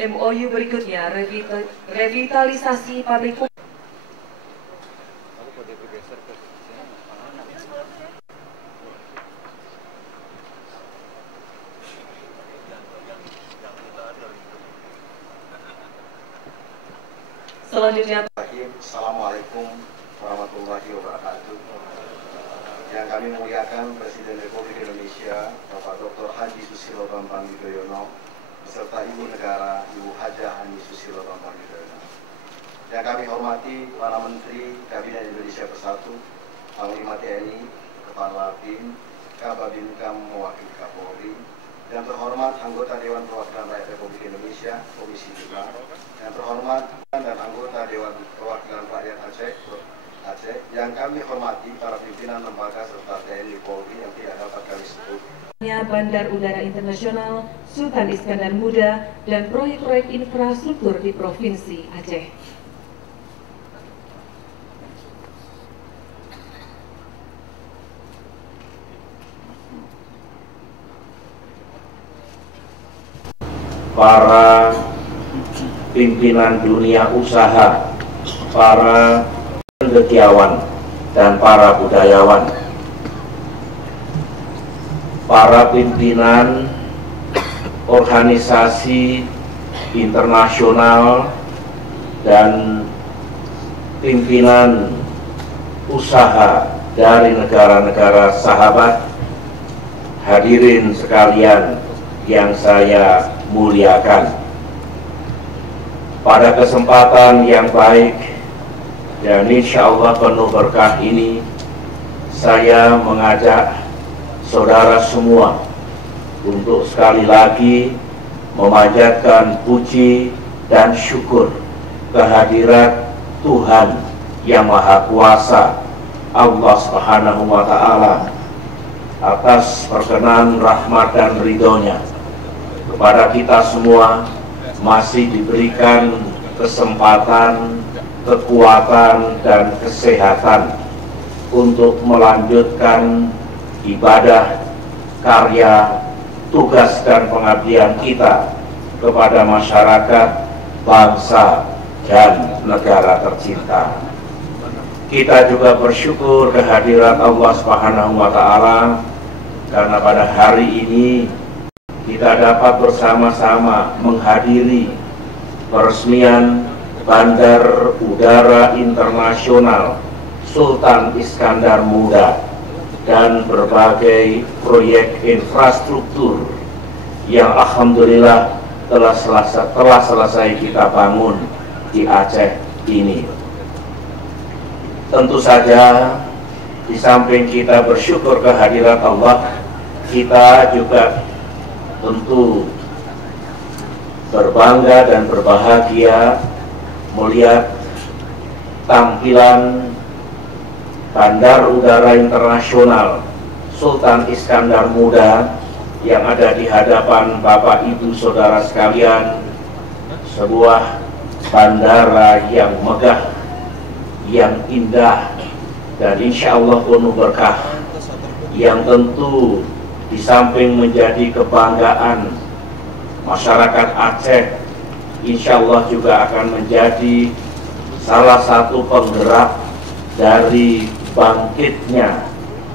MOU berikutnya, revitalisasi pabrik pupuk. Selanjutnya, Assalamualaikum warahmatullahi wabarakatuh. Yang kami muliakan Presiden Republik Indonesia Bapak Dr. Haji Susilo Bambang Yudhoyono beserta Ibu Negara Ibu Hajah Ani Susilo Bambang Yudhoyono. Yang kami hormati para Menteri Kabinet Indonesia Bersatu, Panglima TNI, Kepala BIN, Kababinkam mewakili Kapolri, yang terhormat anggota Dewan Perwakilan Rakyat Republik Indonesia Komisi 5, yang terhormat dan anggota Dewan Perwakilan Rakyat Aceh, yang kami hormati para pimpinan lembaga serta TNI Polri yang tidak dapat kami sebut. Bandar Udara Internasional Sultan Iskandar Muda dan proyek-proyek infrastruktur di Provinsi Aceh. Para pimpinan dunia usaha, para cendekiawan dan para budayawan, para pimpinan organisasi internasional dan pimpinan usaha dari negara-negara sahabat, hadirin sekalian yang saya muliakan. Pada kesempatan yang baik dan insya Allah penuh berkah ini, saya mengajak saudara semua untuk sekali lagi memanjatkan puji dan syukur kehadirat Tuhan yang Maha Kuasa, Allah Subhanahu wa Ta'ala, atas perkenan rahmat dan ridhonya kepada kita semua masih diberikan kesempatan, kekuatan dan kesehatan untuk melanjutkan ibadah, karya, tugas dan pengabdian kita kepada masyarakat, bangsa dan negara tercinta. Kita juga bersyukur kehadirat Allah Subhanahu wa Ta'ala karena pada hari ini kita dapat bersama-sama menghadiri peresmian Bandar Udara Internasional Sultan Iskandar Muda dan berbagai proyek infrastruktur yang alhamdulillah telah selesai kita bangun di Aceh ini. Tentu saja di samping kita bersyukur kehadirat Allah, kita juga tentu berbangga dan berbahagia melihat tampilan Bandar Udara Internasional Sultan Iskandar Muda yang ada di hadapan Bapak Ibu Saudara sekalian, sebuah bandara yang megah, yang indah dan insya Allah penuh berkah, yang tentu di samping menjadi kebanggaan masyarakat Aceh, insya Allah juga akan menjadi salah satu penggerak dari bangkitnya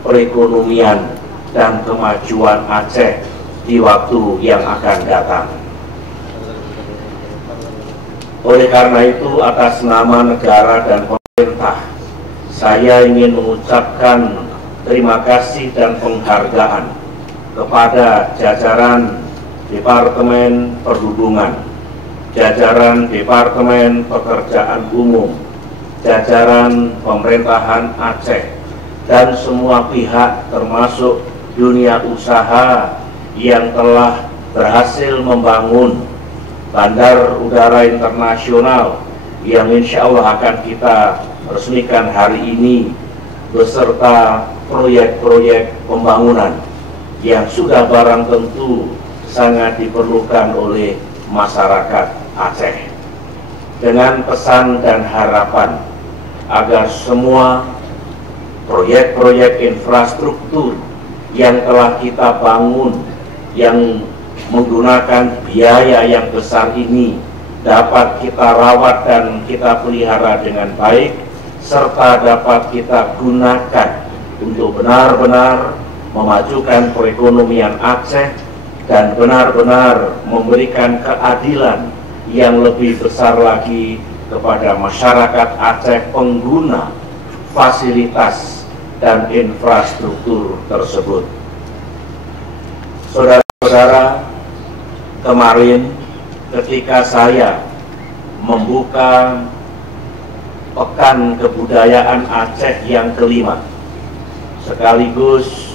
perekonomian dan kemajuan Aceh di waktu yang akan datang. Oleh karena itu, atas nama negara dan pemerintah, saya ingin mengucapkan terima kasih dan penghargaan kepada jajaran Departemen Perhubungan, jajaran Departemen Pekerjaan Umum, jajaran pemerintahan Aceh, dan semua pihak termasuk dunia usaha yang telah berhasil membangun Bandar Udara Internasional yang insya Allah akan kita resmikan hari ini beserta proyek-proyek pembangunan yang sudah barang tentu sangat diperlukan oleh masyarakat Aceh, dengan pesan dan harapan agar semua proyek-proyek infrastruktur yang telah kita bangun, yang menggunakan biaya yang besar ini dapat kita rawat dan kita pelihara dengan baik, serta dapat kita gunakan untuk benar-benar memajukan perekonomian Aceh dan benar-benar memberikan keadilan yang lebih besar lagi kepada masyarakat Aceh pengguna fasilitas dan infrastruktur tersebut. Saudara-saudara, kemarin ketika saya membuka Pekan Kebudayaan Aceh yang kelima, sekaligus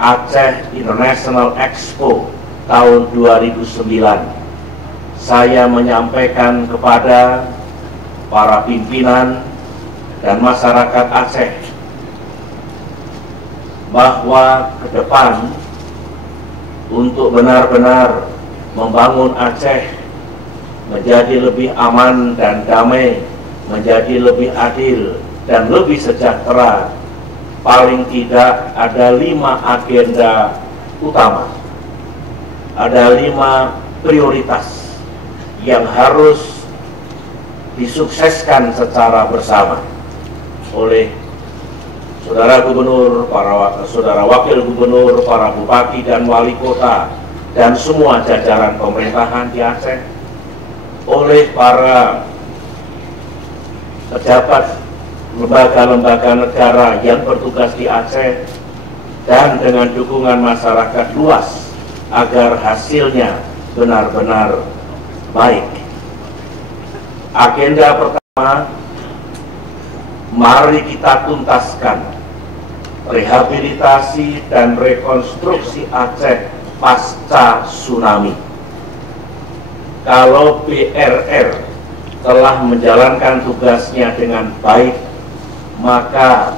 Aceh International Expo tahun 2009, saya menyampaikan kepada para pimpinan dan masyarakat Aceh bahwa ke depan untuk benar-benar membangun Aceh menjadi lebih aman dan damai, menjadi lebih adil dan lebih sejahtera, paling tidak ada 5 agenda utama, ada 5 prioritas yang harus disukseskan secara bersama oleh saudara gubernur, saudara wakil gubernur, para bupati dan wali kota, dan semua jajaran pemerintahan di Aceh, oleh para pejabat lembaga-lembaga negara yang bertugas di Aceh, dan dengan dukungan masyarakat luas agar hasilnya benar-benar baik. Agenda pertama, mari kita tuntaskan rehabilitasi dan rekonstruksi Aceh pasca tsunami. Kalau BRR telah menjalankan tugasnya dengan baik, maka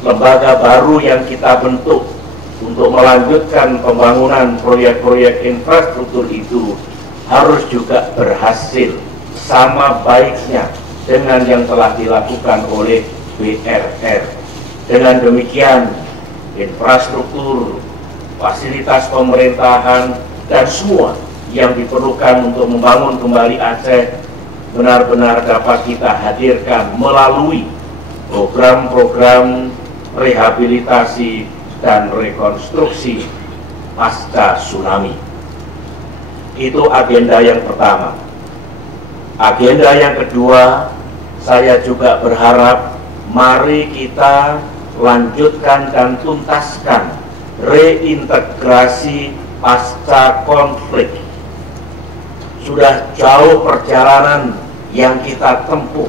lembaga baru yang kita bentuk untuk melanjutkan pembangunan proyek-proyek infrastruktur itu harus juga berhasil sama baiknya dengan yang telah dilakukan oleh BRR. Dengan demikian, infrastruktur, fasilitas pemerintahan, dan semua yang diperlukan untuk membangun kembali Aceh benar-benar dapat kita hadirkan melalui program-program rehabilitasi dan rekonstruksi pasca tsunami. Itu agenda yang pertama. Agenda yang kedua, saya juga berharap mari kita lanjutkan dan tuntaskan reintegrasi pasca konflik. Sudah jauh perjalanan yang kita tempuh.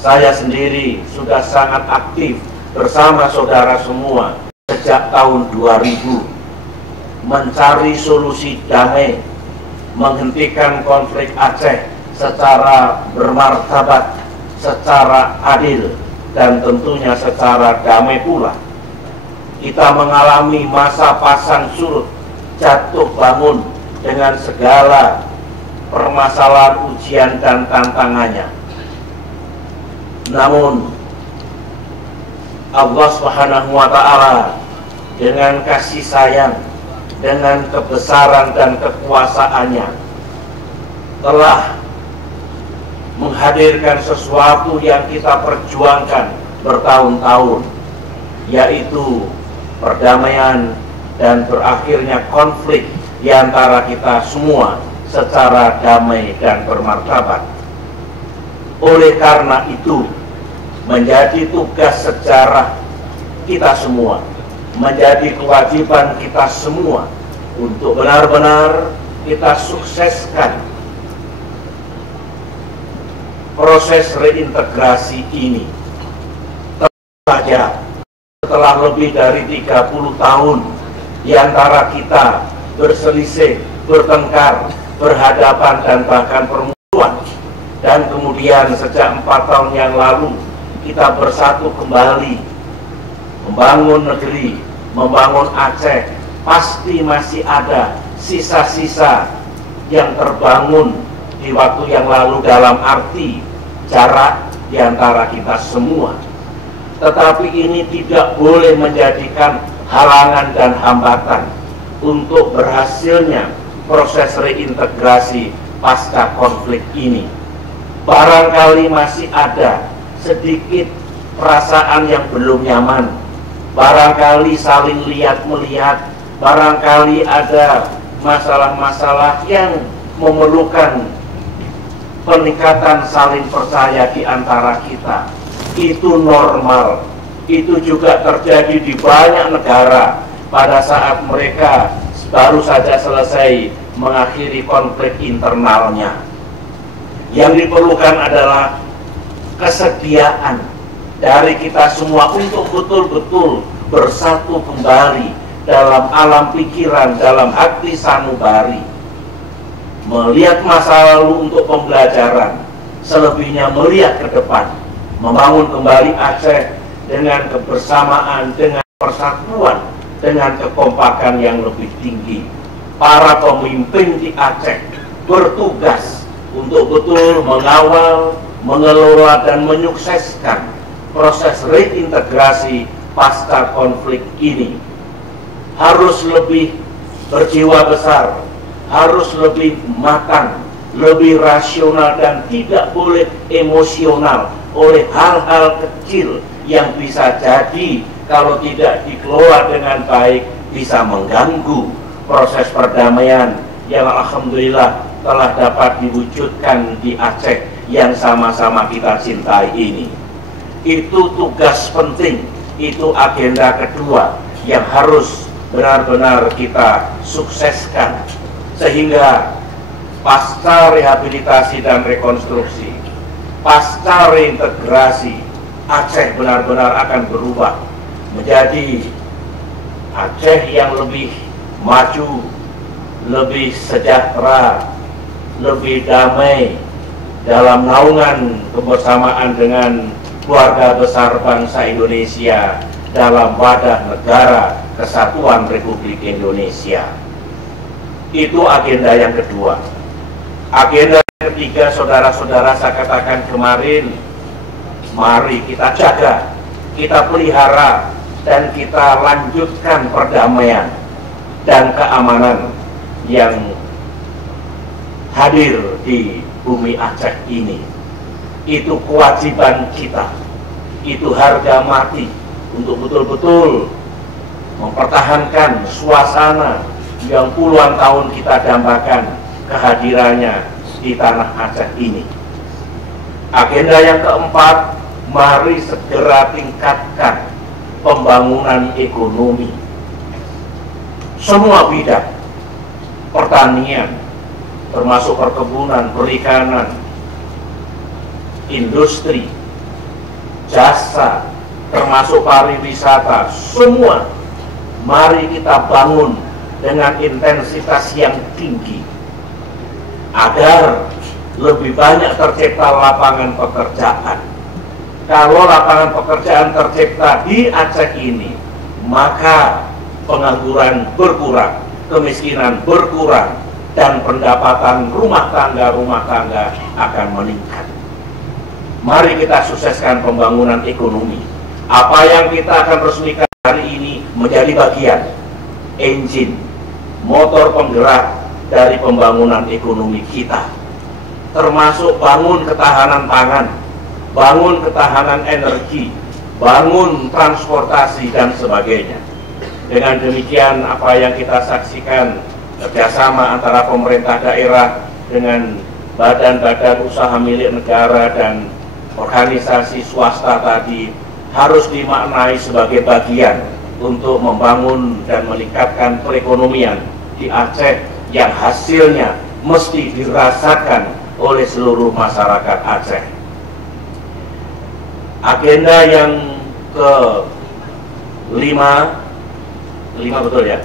Saya sendiri sudah sangat aktif bersama saudara semua sejak tahun 2000 mencari solusi damai, menghentikan konflik Aceh secara bermartabat, secara adil, dan tentunya secara damai pula. Kita mengalami masa pasang surut, jatuh bangun dengan segala permasalahan, ujian, dan tantangannya. Namun Allah Subhanahu wa Ta'ala dengan kasih sayang, dengan kebesaran dan kekuasaannya telah menghadirkan sesuatu yang kita perjuangkan bertahun-tahun, yaitu perdamaian dan berakhirnya konflik di antara kita semua secara damai dan bermartabat. Oleh karena itu, menjadi tugas sejarah kita semua, menjadi kewajiban kita semua untuk benar-benar kita sukseskan proses reintegrasi ini. Tentu saja setelah lebih dari 30 tahun di antara kita berselisih, bertengkar, berhadapan, dan bahkan permusuhan, dan kemudian sejak 4 tahun yang lalu kita bersatu kembali membangun negeri, membangun Aceh. Pasti masih ada sisa-sisa yang terbangun di waktu yang lalu dalam arti jarak di antara kita semua. Tetapi ini tidak boleh menjadikan halangan dan hambatan untuk berhasilnya proses reintegrasi pasca konflik ini. Barangkali masih ada sedikit perasaan yang belum nyaman, barangkali saling lihat-melihat, barangkali ada masalah-masalah yang memerlukan peningkatan saling percaya di antara kita. Itu normal. Itu juga terjadi di banyak negara pada saat mereka baru saja selesai mengakhiri konflik internalnya. Yang diperlukan adalah kesediaan dari kita semua untuk betul-betul bersatu kembali dalam alam pikiran, dalam hati sanubari, melihat masa lalu untuk pembelajaran, selebihnya melihat ke depan, membangun kembali Aceh dengan kebersamaan, dengan persatuan, dengan kekompakan yang lebih tinggi. Para pemimpin di Aceh bertugas untuk betul mengawal, mengelola, dan menyukseskan proses reintegrasi pasca konflik ini. Harus lebih berjiwa besar, harus lebih matang, lebih rasional, dan tidak boleh emosional oleh hal-hal kecil yang bisa jadi kalau tidak dikelola dengan baik bisa mengganggu proses perdamaian yang alhamdulillah telah dapat diwujudkan di Aceh yang sama-sama kita cintai ini. Itu tugas penting, itu agenda kedua yang harus benar-benar kita sukseskan, sehingga pasca rehabilitasi dan rekonstruksi, pasca reintegrasi, Aceh benar-benar akan berubah menjadi Aceh yang lebih maju, lebih sejahtera, lebih damai dalam naungan kebersamaan dengan keluarga besar bangsa Indonesia dalam wadah negara kesatuan Republik Indonesia. Itu agenda yang kedua. Agenda yang ketiga, saudara-saudara, saya katakan kemarin, mari kita jaga, kita pelihara, dan kita lanjutkan perdamaian dan keamanan yang hadir di bumi Aceh ini. Itu kewajiban kita, itu harga mati untuk betul-betul mempertahankan suasana yang puluhan tahun kita dambakan kehadirannya di tanah Aceh ini. Agenda yang keempat, mari segera tingkatkan pembangunan ekonomi. Semua bidang, pertanian, termasuk perkebunan, perikanan, industri, jasa, termasuk pariwisata, semua mari kita bangun dengan intensitas yang tinggi agar lebih banyak tercipta lapangan pekerjaan. Kalau lapangan pekerjaan tercipta di Aceh ini, maka pengangguran berkurang, kemiskinan berkurang, dan pendapatan rumah tangga akan meningkat. Mari kita sukseskan pembangunan ekonomi. Apa yang kita akan resmikan hari ini menjadi bagian, engine, motor penggerak dari pembangunan ekonomi kita, termasuk bangun ketahanan pangan, bangun ketahanan energi, bangun transportasi, dan sebagainya. Dengan demikian, apa yang kita saksikan kerjasama antara pemerintah daerah dengan badan-badan usaha milik negara dan organisasi swasta tadi harus dimaknai sebagai bagian untuk membangun dan meningkatkan perekonomian di Aceh yang hasilnya mesti dirasakan oleh seluruh masyarakat Aceh. Agenda yang ke-5, betul ya?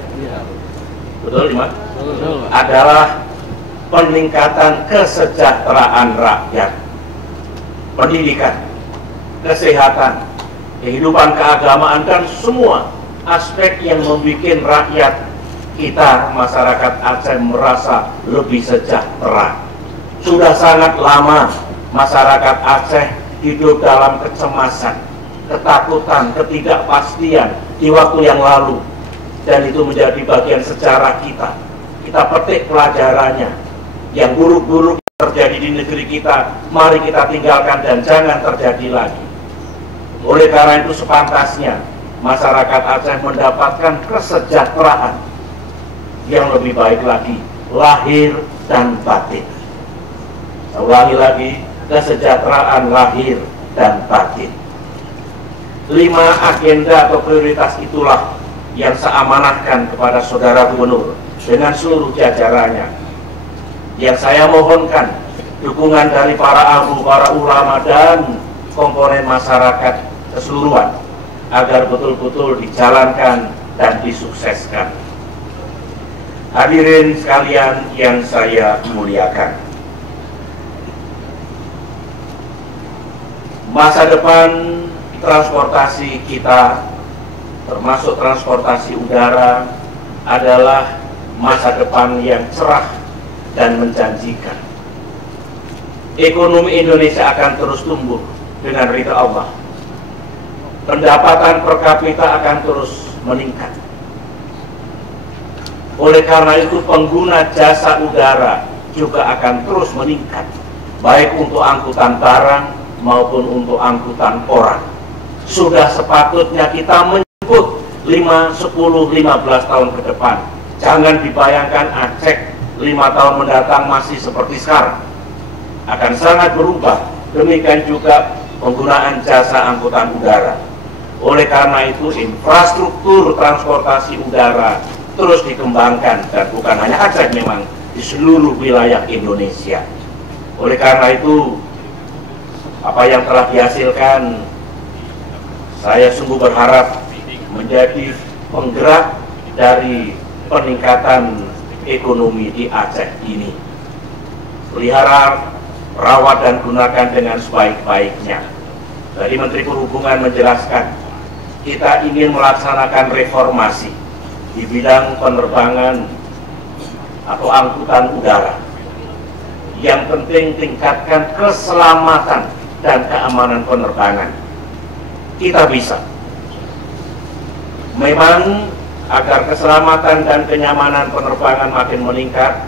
Betul, 5? Adalah peningkatan kesejahteraan rakyat, pendidikan, kesehatan, kehidupan keagamaan, dan semua aspek yang membuat rakyat kita, masyarakat Aceh, merasa lebih sejahtera. Sudah sangat lama masyarakat Aceh hidup dalam kecemasan, ketakutan, ketidakpastian. Di waktu yang lalu dan itu menjadi bagian sejarah kita. Kita petik pelajarannya. Yang buruk-buruk terjadi di negeri kita, mari kita tinggalkan dan jangan terjadi lagi. Oleh karena itu sepantasnya masyarakat Aceh mendapatkan kesejahteraan yang lebih baik lagi, lahir dan batin. Saya ulangi lagi, kesejahteraan lahir dan batin. 5 agenda atau prioritas itulah yang saya amanahkan kepada Saudara Gubernur dengan seluruh jajarannya. Yang saya mohonkan dukungan dari para abu, para ulama dan komponen masyarakat keseluruhan agar betul-betul dijalankan dan disukseskan. Hadirin sekalian yang saya muliakan, masa depan transportasi kita, termasuk transportasi udara, adalah masa depan yang cerah dan menjanjikan. Ekonomi Indonesia akan terus tumbuh dengan ridha Allah. Pendapatan per kapita akan terus meningkat. Oleh karena itu pengguna jasa udara juga akan terus meningkat, baik untuk angkutan barang maupun untuk angkutan orang. Sudah sepatutnya kita menyebut 5, 10, 15 tahun ke depan. Jangan dibayangkan Aceh 5 tahun mendatang masih seperti sekarang. Akan sangat berubah. Demikian juga penggunaan jasa angkutan udara. Oleh karena itu infrastruktur transportasi udara terus dikembangkan, dan bukan hanya Aceh, memang di seluruh wilayah Indonesia. Oleh karena itu apa yang telah dihasilkan, saya sungguh berharap menjadi penggerak dari peningkatan ekonomi di Aceh ini. Pelihara, rawat dan gunakan dengan sebaik-baiknya. Tadi Menteri Perhubungan menjelaskan, kita ingin melaksanakan reformasi di bidang penerbangan atau angkutan udara. Yang penting tingkatkan keselamatan dan keamanan penerbangan. Kita bisa. Memang agar keselamatan dan kenyamanan penerbangan makin meningkat,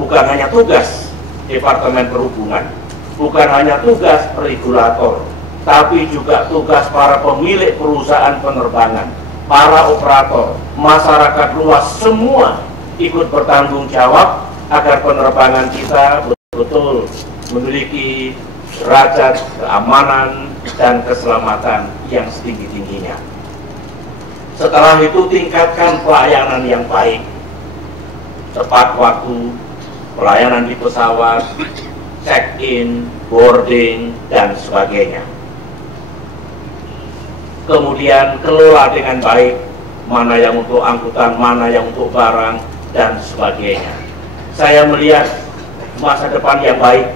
bukan hanya tugas Departemen Perhubungan, bukan hanya tugas regulator, tapi juga tugas para pemilik perusahaan penerbangan, para operator, masyarakat luas, semua ikut bertanggung jawab agar penerbangan kita betul-betul memiliki derajat keamanan dan keselamatan yang setinggi-tingginya. Setelah itu tingkatkan pelayanan yang baik, tepat waktu, pelayanan di pesawat, check-in, boarding, dan sebagainya. Kemudian kelola dengan baik mana yang untuk angkutan, mana yang untuk barang, dan sebagainya. Saya melihat masa depan yang baik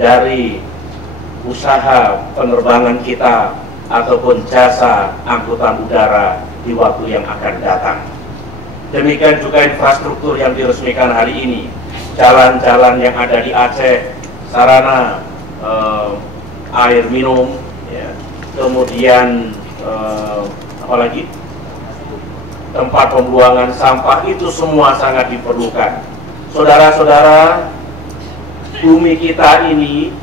dari usaha penerbangan kita ataupun jasa angkutan udara di waktu yang akan datang. Demikian juga infrastruktur yang diresmikan hari ini, jalan-jalan yang ada di Aceh, sarana air minum, ya. Kemudian apalagi tempat pembuangan sampah, itu semua sangat diperlukan. Saudara-saudara, bumi kita ini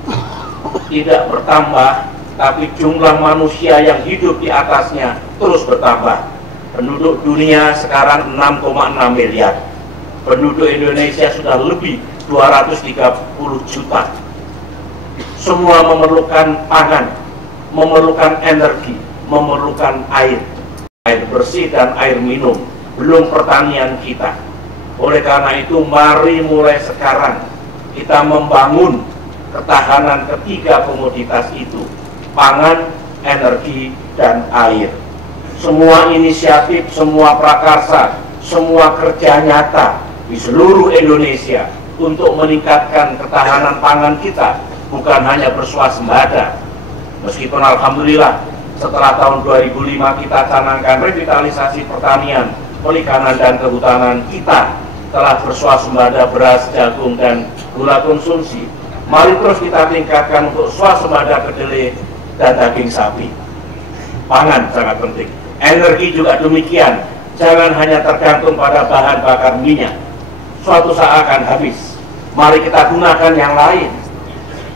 tidak bertambah, tapi jumlah manusia yang hidup di atasnya terus bertambah. Penduduk dunia sekarang 6,6 miliar. Penduduk Indonesia sudah lebih 230 juta. Semua memerlukan pangan, memerlukan energi, memerlukan air bersih dan air minum, belum pertanian kita. Oleh karena itu mari mulai sekarang kita membangun ketahanan ketiga komoditas itu, pangan, energi, dan air. Semua inisiatif, semua prakarsa, semua kerja nyata di seluruh Indonesia untuk meningkatkan ketahanan pangan kita, bukan hanya bersuasembada. Meskipun alhamdulillah setelah tahun 2005 kita canangkan revitalisasi pertanian, perikanan, dan kehutanan, kita telah bersuasembada beras, jagung, dan gula konsumsi. Mari terus kita tingkatkan untuk swasembada kedelai dan daging sapi. Pangan sangat penting. Energi juga demikian. Jangan hanya tergantung pada bahan bakar minyak. Suatu saat akan habis. Mari kita gunakan yang lain,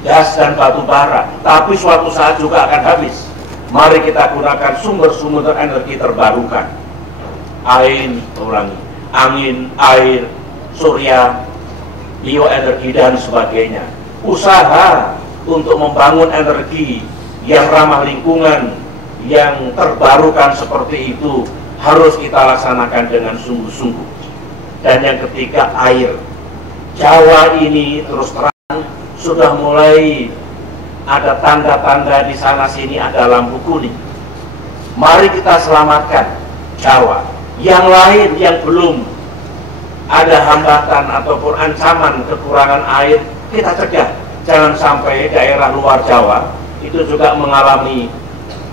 gas dan batu bara, tapi suatu saat juga akan habis. Mari kita gunakan sumber-sumber energi terbarukan. Angin, air, surya, bioenergi dan sebagainya. Usaha untuk membangun energi yang ramah lingkungan, yang terbarukan seperti itu harus kita laksanakan dengan sungguh-sungguh. Dan yang ketiga, air. Jawa ini terus terang sudah mulai ada tanda-tanda di sana sini ada lampu kuning. Mari kita selamatkan Jawa. Yang lain yang belum ada hambatan ataupun ancaman kekurangan air, kita cegah. Jangan sampai daerah luar Jawa itu juga mengalami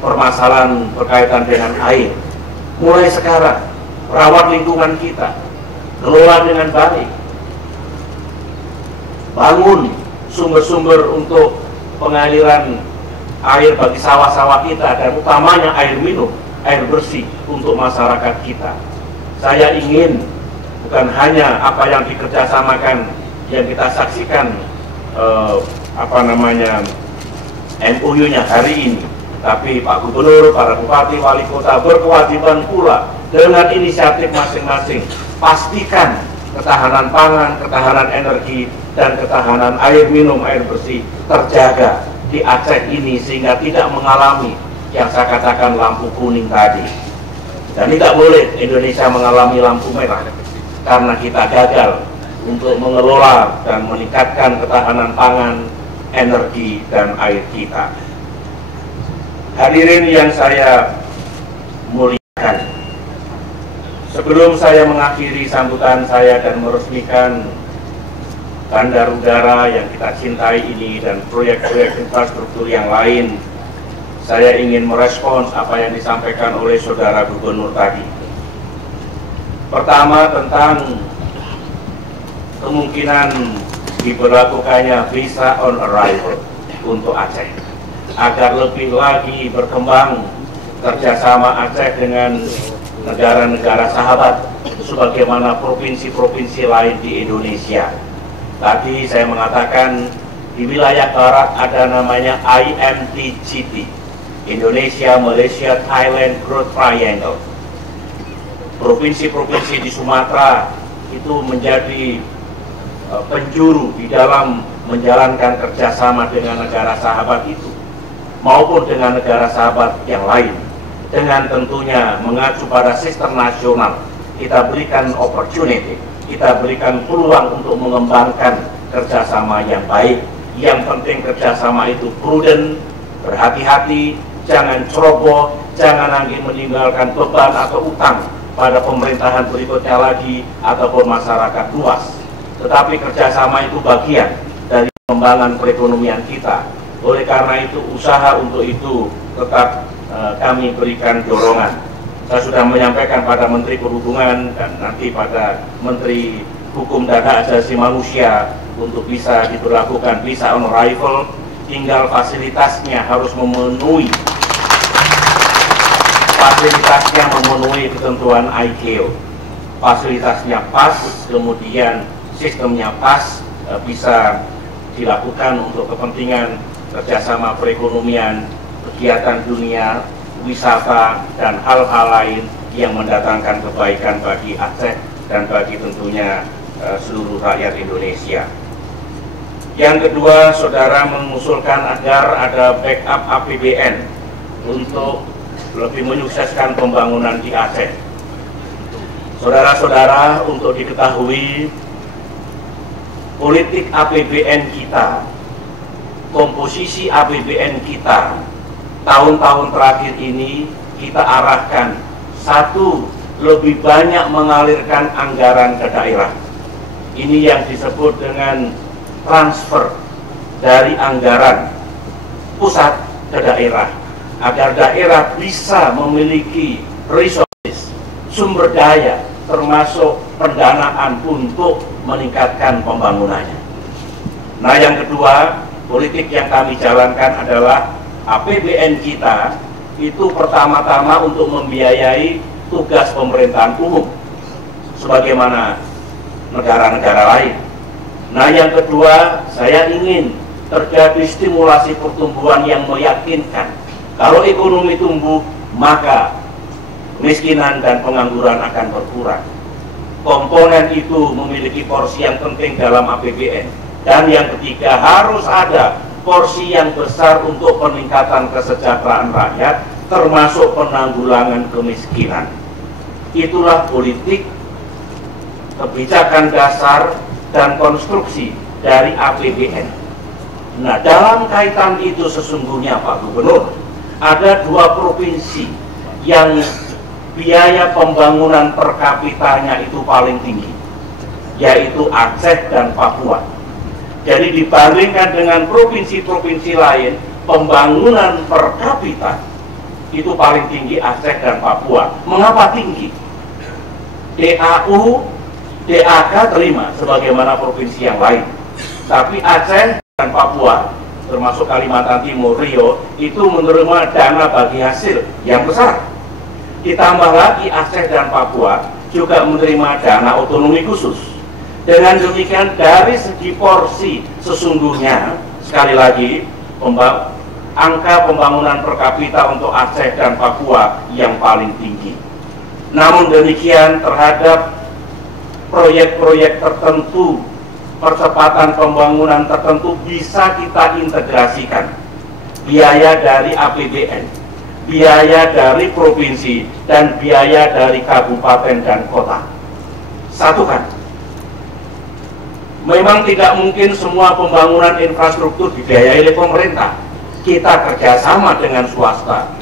permasalahan berkaitan dengan air. Mulai sekarang, rawat lingkungan kita, kelola dengan baik, bangun sumber-sumber untuk pengaliran air bagi sawah-sawah kita, dan utamanya air minum, air bersih untuk masyarakat kita. Saya ingin bukan hanya apa yang dikerjasamakan, yang kita saksikan MOU-nya hari ini, tapi Pak Gubernur, para Bupati, Wali Kota berkewajiban pula dengan inisiatif masing-masing. Pastikan ketahanan pangan, ketahanan energi, dan ketahanan air minum, air bersih terjaga di Aceh ini sehingga tidak mengalami yang saya katakan lampu kuning tadi. Dan tidak boleh Indonesia mengalami lampu merah karena kita gagal untuk mengelola dan meningkatkan ketahanan pangan, energi, dan air kita. Hadirin yang saya muliakan, sebelum saya mengakhiri sambutan saya dan meresmikan bandar udara yang kita cintai ini dan proyek-proyek infrastruktur yang lain, saya ingin merespons apa yang disampaikan oleh Saudara Gubernur tadi. Pertama, tentang kemungkinan diberlakukannya visa on arrival untuk Aceh, agar lebih lagi berkembang kerjasama Aceh dengan negara-negara sahabat sebagaimana provinsi-provinsi lain di Indonesia. Tadi saya mengatakan di wilayah barat ada namanya IMTGT, Indonesia, Malaysia, Thailand Growth Triangle. Provinsi-provinsi di Sumatera itu menjadi penjuru di dalam menjalankan kerjasama dengan negara sahabat itu maupun dengan negara sahabat yang lain, dengan tentunya mengacu pada sistem nasional. Kita berikan opportunity, kita berikan peluang untuk mengembangkan kerjasama yang baik. Yang penting kerjasama itu prudent, berhati-hati, jangan ceroboh, jangan lagi meninggalkan beban atau utang pada pemerintahan berikutnya lagi ataupun masyarakat luas. Tetapi kerjasama itu bagian dari pengembangan perekonomian kita. Oleh karena itu, usaha untuk itu tetap kami berikan dorongan. Saya sudah menyampaikan pada Menteri Perhubungan dan nanti pada Menteri Hukum dan Hak Asasi Manusia untuk bisa diberlakukan visa on arrival, tinggal fasilitasnya harus memenuhi ketentuan ICAO. Fasilitasnya pas, kemudian sistemnya pas, bisa dilakukan untuk kepentingan kerjasama perekonomian, kegiatan dunia, wisata, dan hal-hal lain yang mendatangkan kebaikan bagi Aceh dan bagi tentunya seluruh rakyat Indonesia. Yang kedua, saudara mengusulkan agar ada backup APBN untuk lebih menyukseskan pembangunan di Aceh. Saudara-saudara, untuk diketahui, politik APBN kita, komposisi APBN kita tahun-tahun terakhir ini kita arahkan, satu, lebih banyak mengalirkan anggaran ke daerah. Ini yang disebut dengan transfer dari anggaran pusat ke daerah, agar daerah bisa memiliki resources, sumber daya, termasuk pendanaan untuk meningkatkan pembangunannya. Nah, yang kedua, politik yang kami jalankan adalah APBN kita itu pertama-tama untuk membiayai tugas pemerintahan umum sebagaimana negara-negara lain. Nah, yang kedua, saya ingin terjadi stimulasi pertumbuhan yang meyakinkan. Kalau ekonomi tumbuh, maka kemiskinan dan pengangguran akan berkurang. Komponen itu memiliki porsi yang penting dalam APBN. Dan yang ketiga, harus ada porsi yang besar untuk peningkatan kesejahteraan rakyat, termasuk penanggulangan kemiskinan. Itulah politik, kebijakan dasar, dan konstruksi dari APBN. Nah, dalam kaitan itu sesungguhnya Pak Gubernur, ada 2 provinsi yang biaya pembangunan per kapitanya itu paling tinggi, yaitu Aceh dan Papua. Jadi dibandingkan dengan provinsi-provinsi lain, pembangunan per kapita itu paling tinggi Aceh dan Papua. Mengapa tinggi? DAU, DAK terima sebagaimana provinsi yang lain, tapi Aceh dan Papua, termasuk Kalimantan Timur, Riau, itu menerima dana bagi hasil yang besar. Ditambah lagi Aceh dan Papua juga menerima dana otonomi khusus. Dengan demikian, dari segi porsi sesungguhnya, sekali lagi, angka pembangunan per kapita untuk Aceh dan Papua yang paling tinggi. Namun demikian, terhadap proyek-proyek tertentu, percepatan pembangunan tertentu bisa kita integrasikan biaya dari APBN, biaya dari provinsi, dan biaya dari kabupaten dan kota. Satukan. Memang tidak mungkin semua pembangunan infrastruktur dibiayai oleh pemerintah. Kita kerjasama dengan swasta.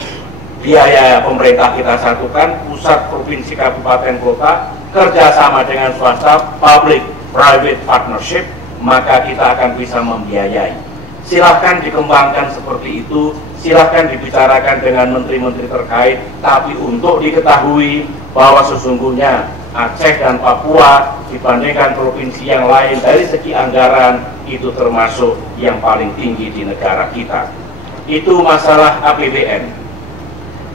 Biaya pemerintah kita satukan, pusat, provinsi, kabupaten, kota, kerjasama dengan swasta, public private partnership, maka kita akan bisa membiayai. Silahkan dikembangkan seperti itu, silahkan dibicarakan dengan menteri-menteri terkait, tapi untuk diketahui bahwa sesungguhnya Aceh dan Papua dibandingkan provinsi yang lain dari segi anggaran itu termasuk yang paling tinggi di negara kita. Itu masalah APBN.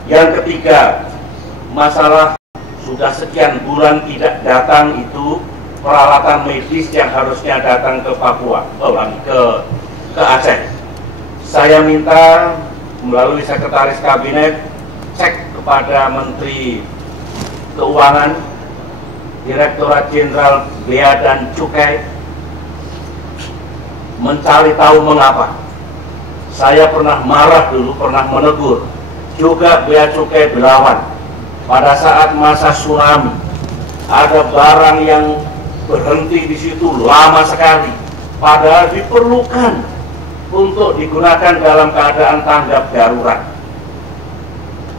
Yang ketiga, masalah sudah sekian bulan tidak datang itu peralatan medis yang harusnya datang ke Papua, ke Aceh. Saya minta melalui Sekretaris Kabinet cek kepada Menteri Keuangan, Direktorat Jenderal Bea dan Cukai, mencari tahu mengapa. Saya pernah marah dulu, pernah menegur juga Bea Cukai Belawan pada saat masa tsunami. Ada barang yang berhenti di situ lama sekali, padahal diperlukan untuk digunakan dalam keadaan tanggap darurat.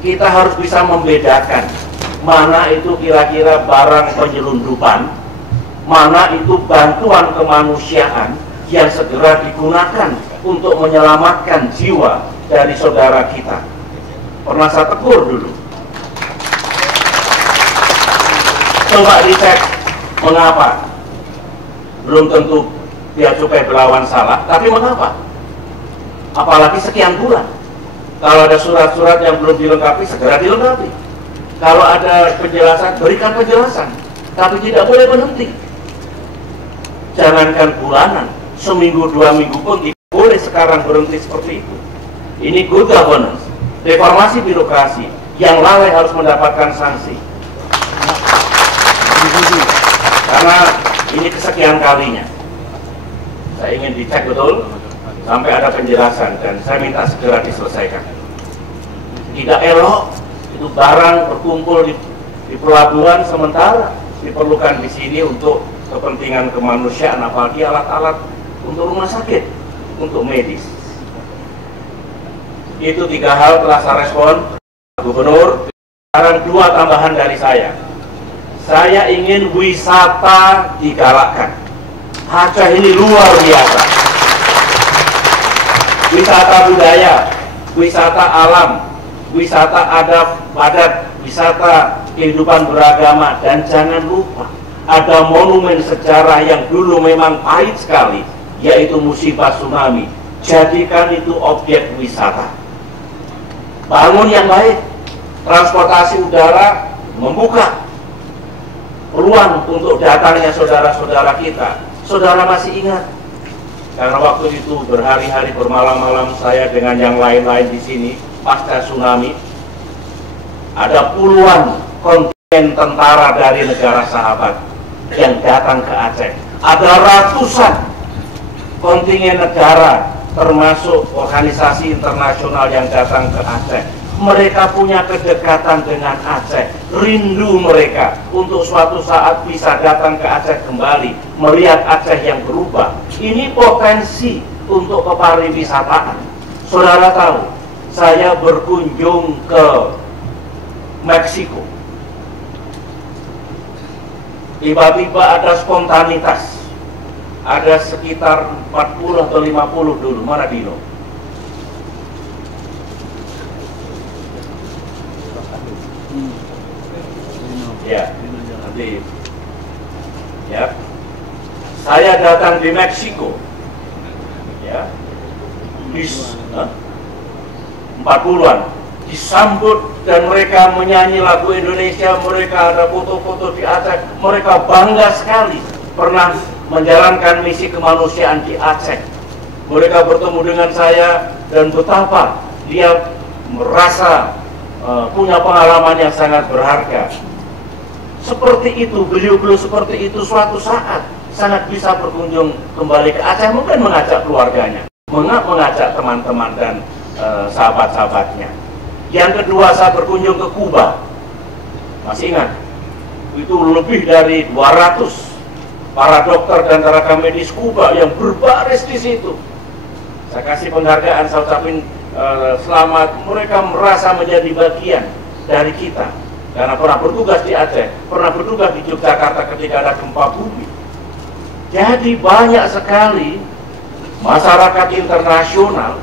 Kita harus bisa membedakan mana itu kira-kira barang penyelundupan, mana itu bantuan kemanusiaan yang segera digunakan untuk menyelamatkan jiwa dari saudara kita. Pernah saya tegur dulu. Coba dicek mengapa. Belum tentu Bea Cukai Belawan salah, tapi mengapa? Apalagi sekian bulan. Kalau ada surat-surat yang belum dilengkapi, segera dilengkapi. Kalau ada penjelasan, berikan penjelasan. Tapi tidak boleh berhenti. Jangankan bulanan, seminggu, 2 minggu pun tidak boleh sekarang berhenti seperti itu. Ini good governance. Reformasi birokrasi, yang lalai harus mendapatkan sanksi. Karena ini kesekian kalinya. Saya ingin dicek betul sampai ada penjelasan, dan saya minta segera diselesaikan. Tidak elok itu barang berkumpul di pelabuhan, sementara diperlukan di sini untuk kepentingan kemanusiaan, apalagi alat-alat untuk rumah sakit, untuk medis. Itu 3 hal telah saya respon, Gubernur. Sekarang 2 tambahan dari saya. Saya ingin wisata digalakkan. Aceh ini luar biasa. Wisata budaya, wisata alam, wisata adat, wisata kehidupan beragama, dan jangan lupa ada monumen sejarah yang dulu memang pahit sekali, yaitu musibah tsunami. Jadikan itu objek wisata. Bangun yang baik, transportasi udara membuka peluang untuk datangnya saudara-saudara kita. Saudara masih ingat? Karena waktu itu berhari-hari bermalam-malam saya dengan yang lain-lain di sini pasca tsunami, ada puluhan kontingen tentara dari negara sahabat yang datang ke Aceh. Ada ratusan kontingen negara termasuk organisasi internasional yang datang ke Aceh. Mereka punya kedekatan dengan Aceh, rindu mereka untuk suatu saat bisa datang ke Aceh kembali, melihat Aceh yang berubah. Ini potensi untuk kepariwisataan. Saudara tahu, saya berkunjung ke Meksiko. Tiba-tiba ada spontanitas. Ada sekitar 40 atau 50 dulu, mana Dino? Ya, nanti ya. Saya datang di Meksiko, ya, di 40-an, disambut dan mereka menyanyi lagu Indonesia, mereka ada foto-foto di Aceh, mereka bangga sekali pernah menjalankan misi kemanusiaan di Aceh. Mereka bertemu dengan saya dan betapa dia merasa punya pengalaman yang sangat berharga. Seperti itu, beliau-beliau seperti itu suatu saat sangat bisa berkunjung kembali ke Aceh, mungkin mengajak keluarganya, mengajak teman-teman dan sahabat-sahabatnya. Yang kedua, saya berkunjung ke Kuba. Masih ingat? Itu lebih dari 200 para dokter dan tenaga medis Kuba yang berbaris di situ. Saya kasih penghargaan, saya ucapin selamat. Mereka merasa menjadi bagian dari kita karena pernah bertugas di Aceh, pernah bertugas di Yogyakarta ketika ada gempa bumi. Jadi banyak sekali masyarakat internasional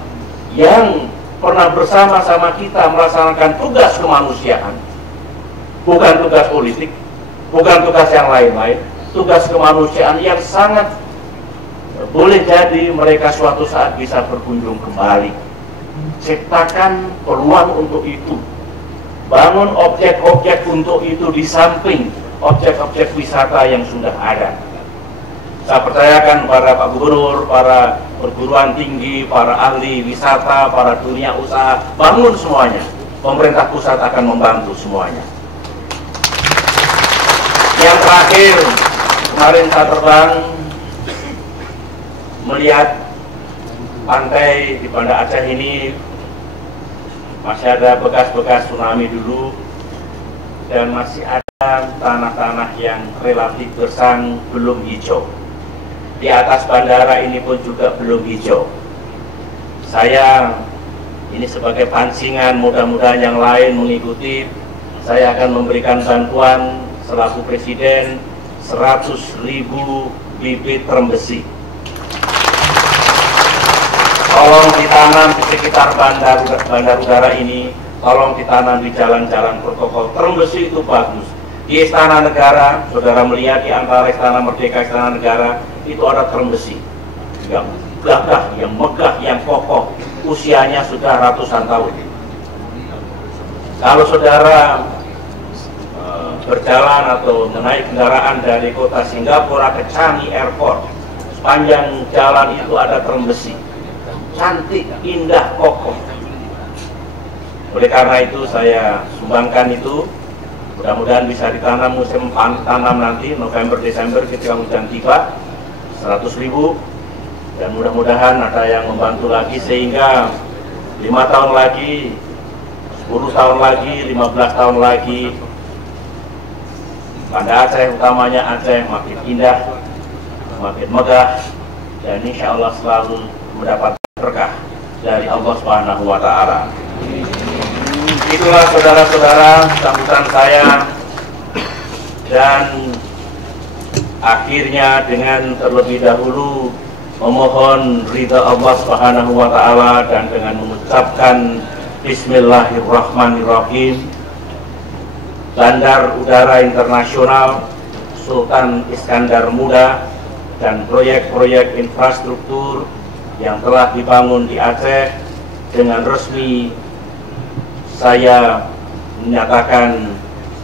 yang pernah bersama-sama kita melaksanakan tugas kemanusiaan, bukan tugas politik, bukan tugas yang lain-lain, tugas kemanusiaan yang sangat boleh jadi mereka suatu saat bisa berkunjung kembali. Ciptakan peluang untuk itu, bangun objek-objek untuk itu di samping objek-objek wisata yang sudah ada. Saya percayakan pada Pak Gubernur, para perguruan tinggi, para ahli wisata, para dunia usaha, bangun semuanya. Pemerintah pusat akan membantu semuanya. Yang terakhir, kemarin saya terbang melihat pantai di Banda Aceh ini masih ada bekas-bekas tsunami dulu dan masih ada tanah-tanah yang relatif gersang, belum hijau. Di atas bandara ini pun juga belum hijau. Saya ini sebagai pancingan, mudah-mudahan yang lain mengikuti. Saya akan memberikan bantuan selaku Presiden 100.000 bibit terumbu besi. Tolong ditanam di sekitar bandar udara ini, tolong ditanam di jalan-jalan protokol. Terumbu besi itu bagus. Di Istana Negara, saudara melihat di antara Istana Merdeka, Istana Negara, itu ada terumbu besi yang gagah, yang megah, yang kokoh, usianya sudah ratusan tahun. Kalau saudara berjalan atau menaik kendaraan dari kota Singapura ke Changi Airport, sepanjang jalan itu ada terumbu besi, cantik, indah, kokoh. Oleh karena itu saya sumbangkan itu. Mudah-mudahan bisa ditanam musim tanam nanti November Desember ketika hujan tiba 100.000, dan mudah-mudahan ada yang membantu lagi sehingga 5 tahun lagi, 10 tahun lagi, 15 tahun lagi Banda Aceh, utamanya Aceh, makin indah, makin megah, dan insya Allah selalu mendapat berkah dari Allah Subhanahu wa Ta'ala. Itulah saudara-saudara sambutan saya, dan akhirnya dengan terlebih dahulu memohon ridha Allah Subhanahu wa Ta'ala dan dengan mengucapkan Bismillahirrahmanirrahim, Bandar Udara Internasional Sultan Iskandar Muda dan proyek-proyek infrastruktur yang telah dibangun di Aceh dengan resmi saya menyatakan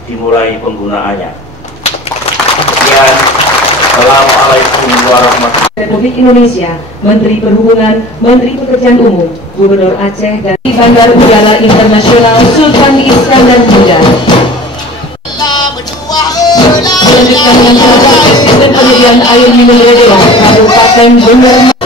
dimulai penggunaannya. Sekian, Assalamualaikum warahmatullahi wabarakatuh. Republik Indonesia, Menteri Perhubungan, Menteri Pekerjaan Umum, Gubernur Aceh dan Bandar Udara Internasional Sultan Iskandar Muda. Selanjutnya dengan sistem penyediaan air minum regional Kabupaten Bener.